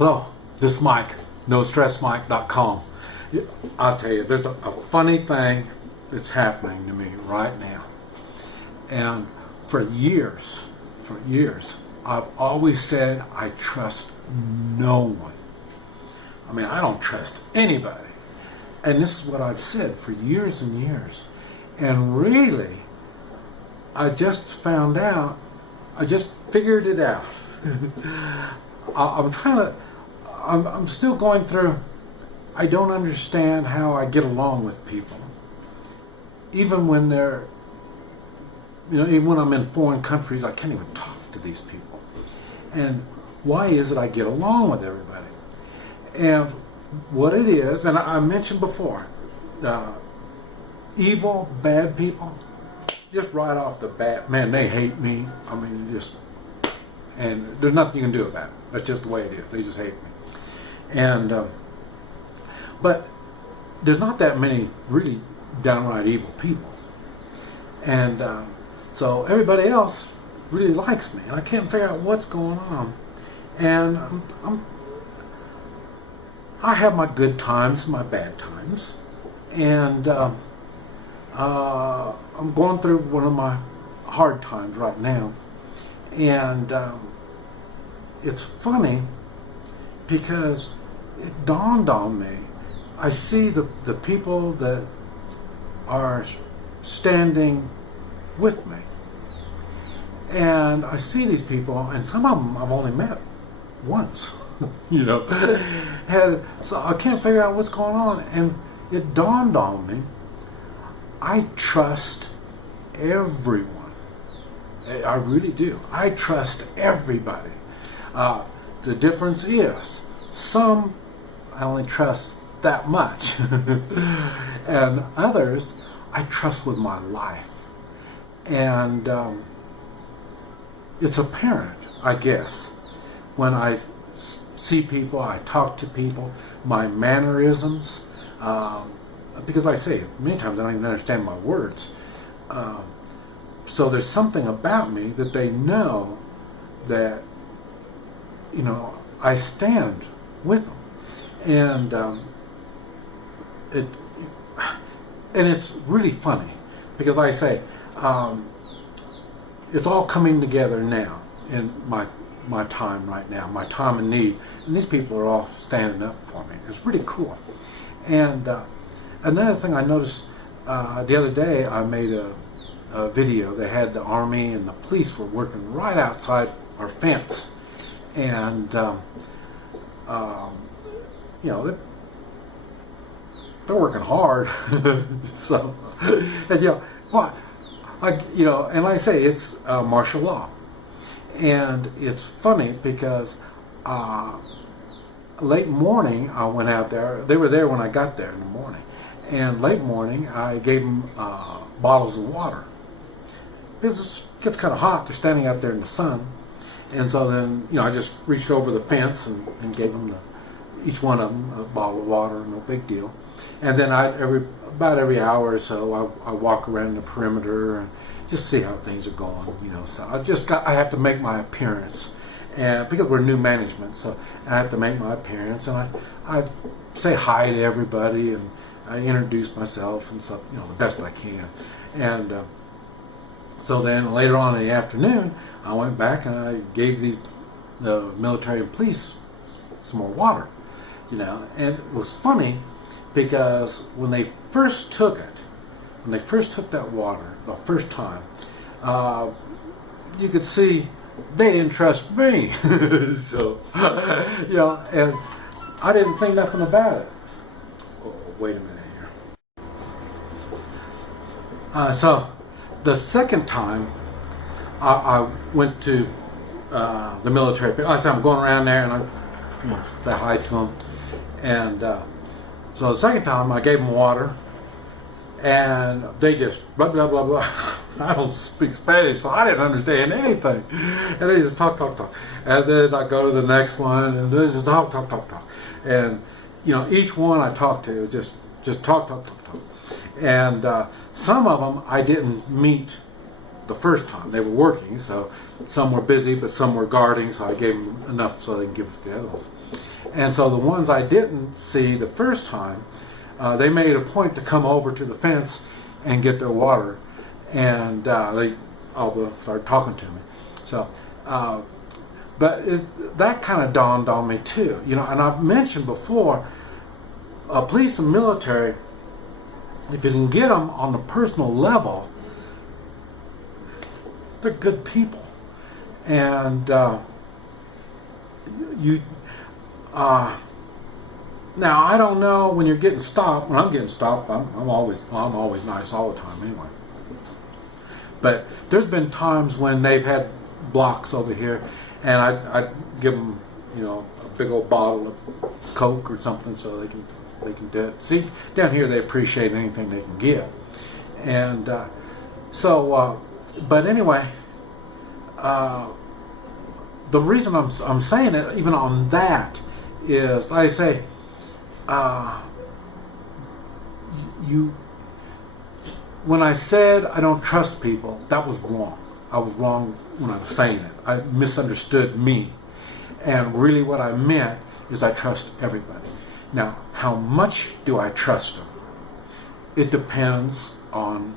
Hello, this is Mike, NoStressMike.com. I'll tell you, there's a funny thing that's happening to me right now. And for years, I've always said I trust no one. I mean, I don't trust anybody. And this is what I've said for years and years. And really, I just found out, I just figured it out. I'm still going through, I don't understand how I get along with people. Even when they're, even when I'm in foreign countries, I can't even talk to these people. And why is it I get along with everybody? And what it is, and I mentioned before, evil, bad people, just right off the bat, man, they hate me. I mean, and there's nothing you can do about it. That's just the way it is. They just hate me. And but there's not that many really downright evil people. And so everybody else really likes me, and I can't figure out what's going on. And I have my good times, my bad times, and I'm going through one of my hard times right now. And it's funny because it dawned on me. I see the people that are standing with me. And I see these people, and some of them I've only met once, And so I can't figure out what's going on. And it dawned on me, I trust everyone. I really do. I trust everybody. The difference is, some I only trust that much, and others I trust with my life. And it's apparent, I guess, when I see people, I talk to people, my mannerisms, because I say, many times I don't even understand my words. So there's something about me that they know that, I stand with them. And it's really funny, because like I say, it's all coming together now in my time right now, my time of need. And these people are all standing up for me. It's pretty cool. And another thing I noticed the other day, I made a video. They had the army and the police were working right outside our fence. And they're working hard. So, and and like I say, it's martial law. And it's funny because late morning I went out there. They were there when I got there in the morning. And late morning I gave them bottles of water. Because it gets kind of hot. They're standing out there in the sun. And so then, I just reached over the fence and gave them each one of them a bottle of water, no big deal. And then about every hour or so, I walk around the perimeter and just see how things are going, So I have to make my appearance, and because we're new management, so I have to make my appearance, and I say hi to everybody, and I introduce myself and stuff, the best I can. And so then later on in the afternoon, I went back and I gave the military and police some more water, And it was funny because when they first took that water the first time, you could see they didn't trust me. So, and I didn't think nothing about it. Oh, wait a minute here. So the second time I went to the military. I said I'm going around there and I say hi to them. And so the second time I gave them water, and they just blah blah blah blah. I don't speak Spanish, so I didn't understand anything. And they just talk. And then I go to the next one, and they just talk. And each one I talked to was just talk. And some of them I didn't meet the first time. They were working, so some were busy, but some were guarding, so I gave them enough so they could give it to the others. And so the ones I didn't see the first time, they made a point to come over to the fence and get their water, and they all started talking to me. So, but that kind of dawned on me too, you know. And I've mentioned before, police and military, if you can get them on the personal level, they're good people. And now I don't know when you're getting stopped. When I'm getting stopped, I'm always nice all the time anyway. But there's been times when they've had blocks over here, and I give them, you know, a big old bottle of Coke or something so they can do it. See, down here they appreciate anything they can get, and but anyway, the reason I'm saying it even on that is, like I say, when I said I don't trust people, that was wrong. I was wrong when I was saying it. I misunderstood me. And really what I meant is I trust everybody. Now, how much do I trust them? It depends on,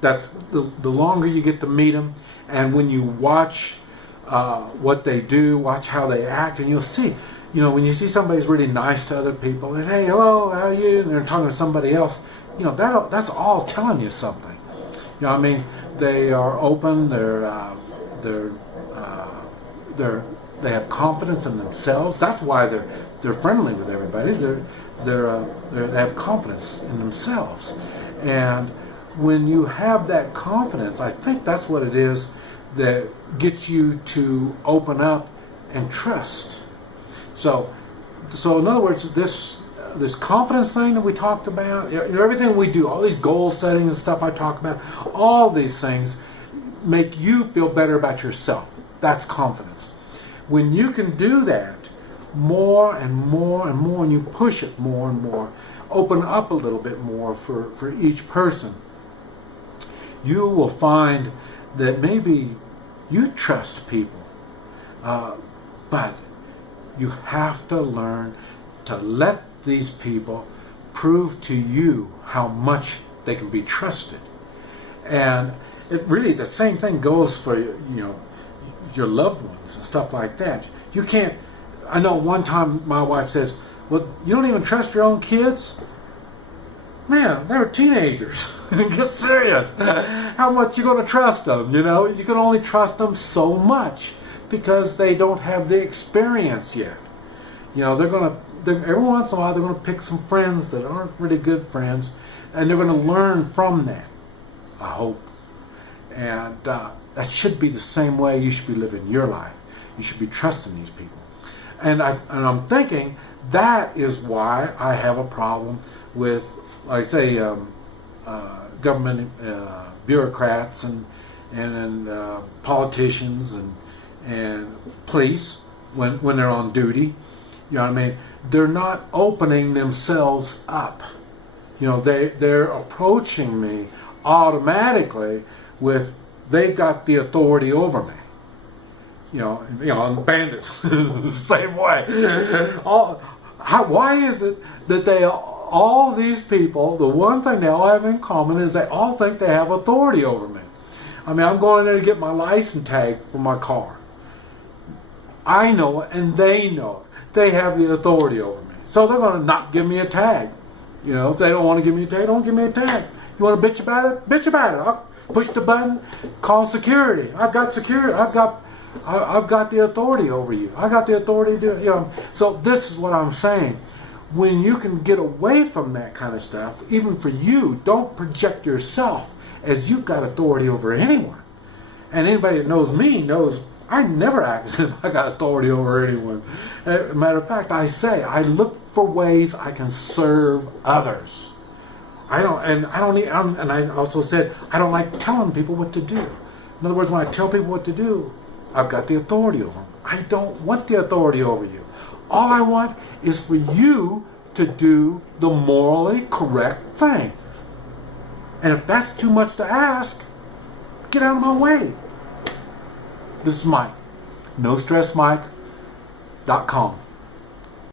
that's the longer you get to meet them, and when you watch what they do, watch how they act, and you'll see, you know, when you see somebody's really nice to other people, and hey, hello, how are you? And they're talking to somebody else, you know, that's all telling you something. You know what I mean? They are open. They have confidence in themselves. That's why they're friendly with everybody. They have confidence in themselves, and when you have that confidence, I think that's what it is that gets you to open up and trust. So in other words, this confidence thing that we talked about, you know, everything we do, all these goal setting and stuff I talk about, all these things make you feel better about yourself. That's confidence. When you can do that more and more and more, and you push it more and more, open up a little bit more for each person, you will find that maybe you trust people, but you have to learn to let these people prove to you how much they can be trusted. And it really, the same thing goes for, you know, your loved ones and stuff like that. You can't, I know one time my wife says, well, you don't even trust your own kids? Man, they were teenagers. Get serious. How much you going to trust them? You know, you can only trust them so much because they don't have the experience yet. You know, every once in a while they're going to pick some friends that aren't really good friends, and they're going to learn from that, I hope. And that should be the same way you should be living your life. You should be trusting these people. And I'm thinking that is why I have a problem with, like I say, government bureaucrats and politicians and police when they're on duty. You know what I mean? They're not opening themselves up. You know, they're approaching me automatically with, they've got the authority over me. You know, and bandits, same way. Why is it that all these people, the one thing they all have in common is they all think they have authority over me? I mean, I'm going there to get my license tag for my car. I know it, and they know it. They have the authority over me. So they're going to not give me a tag. You know, if they don't want to give me a tag, don't give me a tag. You want to bitch about it? Bitch about it. I'll push the button, call security. I've got security. I've got the authority over you. I got the authority to do it. You know, so this is what I'm saying. When you can get away from that kind of stuff, even for you, don't project yourself as you've got authority over anyone. And anybody that knows me knows I never act as if I got authority over anyone. As a matter of fact, I look for ways I can serve others. I also said I don't like telling people what to do. In other words, when I tell people what to do, I've got the authority over them. I don't want the authority over you. All I want is for you to do the morally correct thing. And if that's too much to ask, get out of my way. This is Mike. NoStressMike.com.